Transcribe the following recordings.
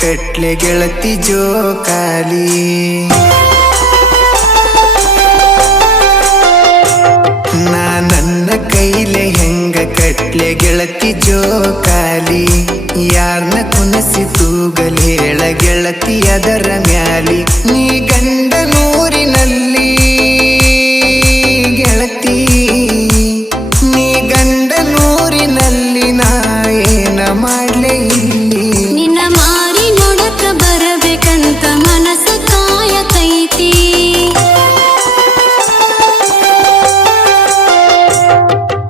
ಕಟ್ಲೆ ಗೆಳತಿ ಜೋಕಾಲಿ ನಾ ನನ್ನ ಕೈಲೆ ಹೆಂಗ ಕಟ್ಲೆ ಗೆಳತಿ ಜೋಕಾಲಿ ಯಾರ್ನ ಕುನಸಿ ತೂಗಲಿ ಹೇಳ ಗೆಳತಿ ಅದರ ಮ್ಯಾಲಿ ನೀ ಗಂಡ ನೂರಿನಲ್ಲಿ ಗೆಳತಿ ನೀ ಗಂಡ ನೂರಿನಲ್ಲಿ ನಾ ಏನ ಮಾಡ್ಲೆ ಇಲ್ಲಿ ನಿನ್ನ ಮಾರಿ ನೋಡಕ ಬರಬೇಕಂತ ಮನಸ ಕಾಯತೈತಿ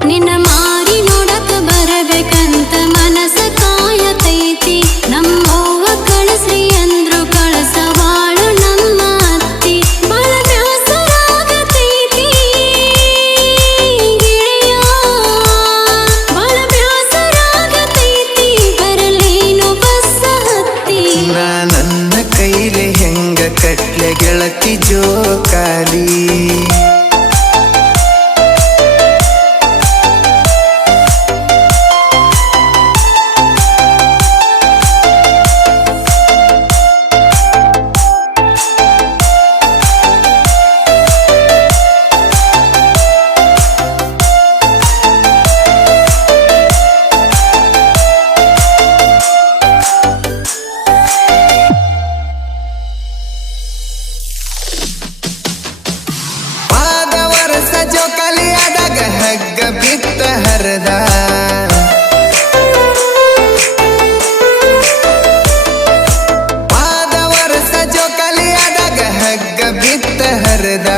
ನಿನ್ನ ಮಾರಿ ನೋಡಕ ಬರಬೇಕಂತ ಮನಸ ಕಾಯತೈತಿ ನಮ್ಮವ್ವ ಕಳಸ್ರಿ ಅಂದ್ರು ಕಳಸವಾಳು ನಮ್ಮ ಅತ್ತಿ ಬಾಳ ಬ್ಯಾಸರಾಗತೈತಿ ಗೆಳೆಯ ಬಾಳ ಬ್ಯಾಸರಾಗತೈತಿ ಬರಲೇನು ಬಸ್ಸ ಹತ್ತಿ ನಾ ನನ್ನ ಕೈಲೆ ಹೆಂಗ ಕಟ್ಲೆ ಗೆಳತಿ ಜೋಕಾಲಿ ಜೋಕಾಲಿ ಆದಾಗ ಹಗ್ಗ ಬಿತ್ತ ಹರದ ಪಾದ ವರ್ಷ ಜೋಕಾಲಿ ಆದಾಗ ಹಗ್ಗ ಬಿತ್ತ ಹರದ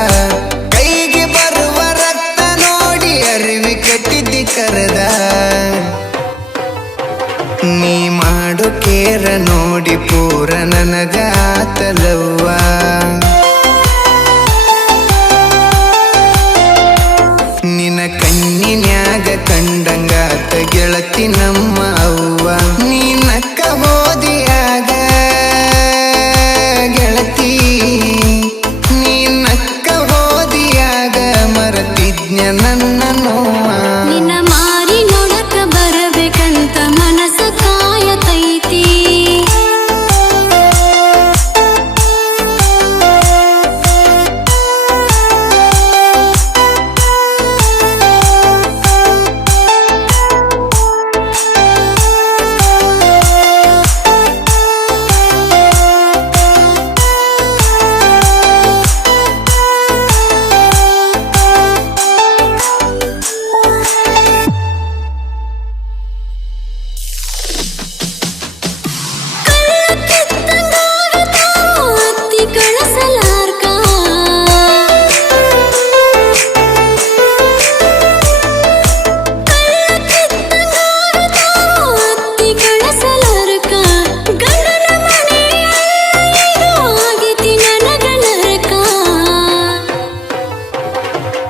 ಕೈಗೆ ಬರುವ ರಕ್ತ ನೋಡಿ ಅರಿವಿ ಕಟ್ಟಿದ್ದಿ ಕರದ ನೀ ಮಾಡು ಕೇರ ನೋಡಿ ಪೂರ ನನಗಾತಲವ್ವ ನಿನ ಕಣ್ಣಿನ್ಯಾಗ ಕಂಡಂಗಾತ ಗೆಳತಿ ನಮ್ಮ ಅವ್ವ ನೀ ನಕ್ಕ ಹೋದಿಯಾಗ ಗೆಳತಿ ನೀ ನಕ್ಕ ಹೋದಿಯಾಗ ಮರತಿಜ್ಞ ನನ್ನ ನೋವ ನಿನ್ನ ಮಾರಿ ನೋಡಕ ಬರಬೇಕಂತ ಮನಸ ಕಾಯತೈತಿ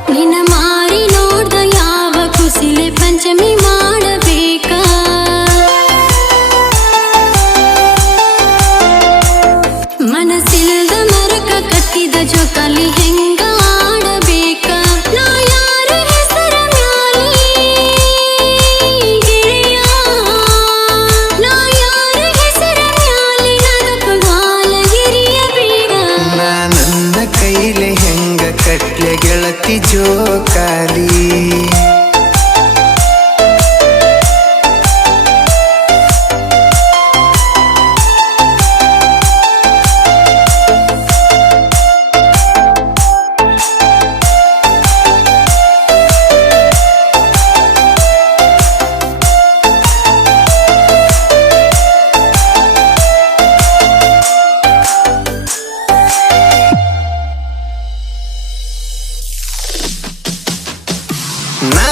ನಿನ್ನ ಮಾರಿ ನೋಡ್ದ ಯಾವ ಕುಸಿಲೆ ಪಂಚಮಿ ಮಾಡಬೇಕ ಮನಸ್ಸಿಲ್ದ ಮರಕ ಕಟ್ಟಿದ ಜೋಕಾಲಿ ಹೆಂಗ ಆಡಬೇಕ ನಾ ಯಾರ ಹೆಸರ ಮ್ಯಾಲಿ ಗೆಳೆಯ ನಾ ಯಾರ ಹೆಸರ ಮ್ಯಾಲಿ ನರಕಗಾಲ ಹಿರಿಯ ಬೇಗ ನಾ ನನ್ನ ಕೈಲೆ ಹೆಂಗ ಕಟ್ಲೆ ಗೆಳತಿ ಜೋಕಾಲಿ ನಾ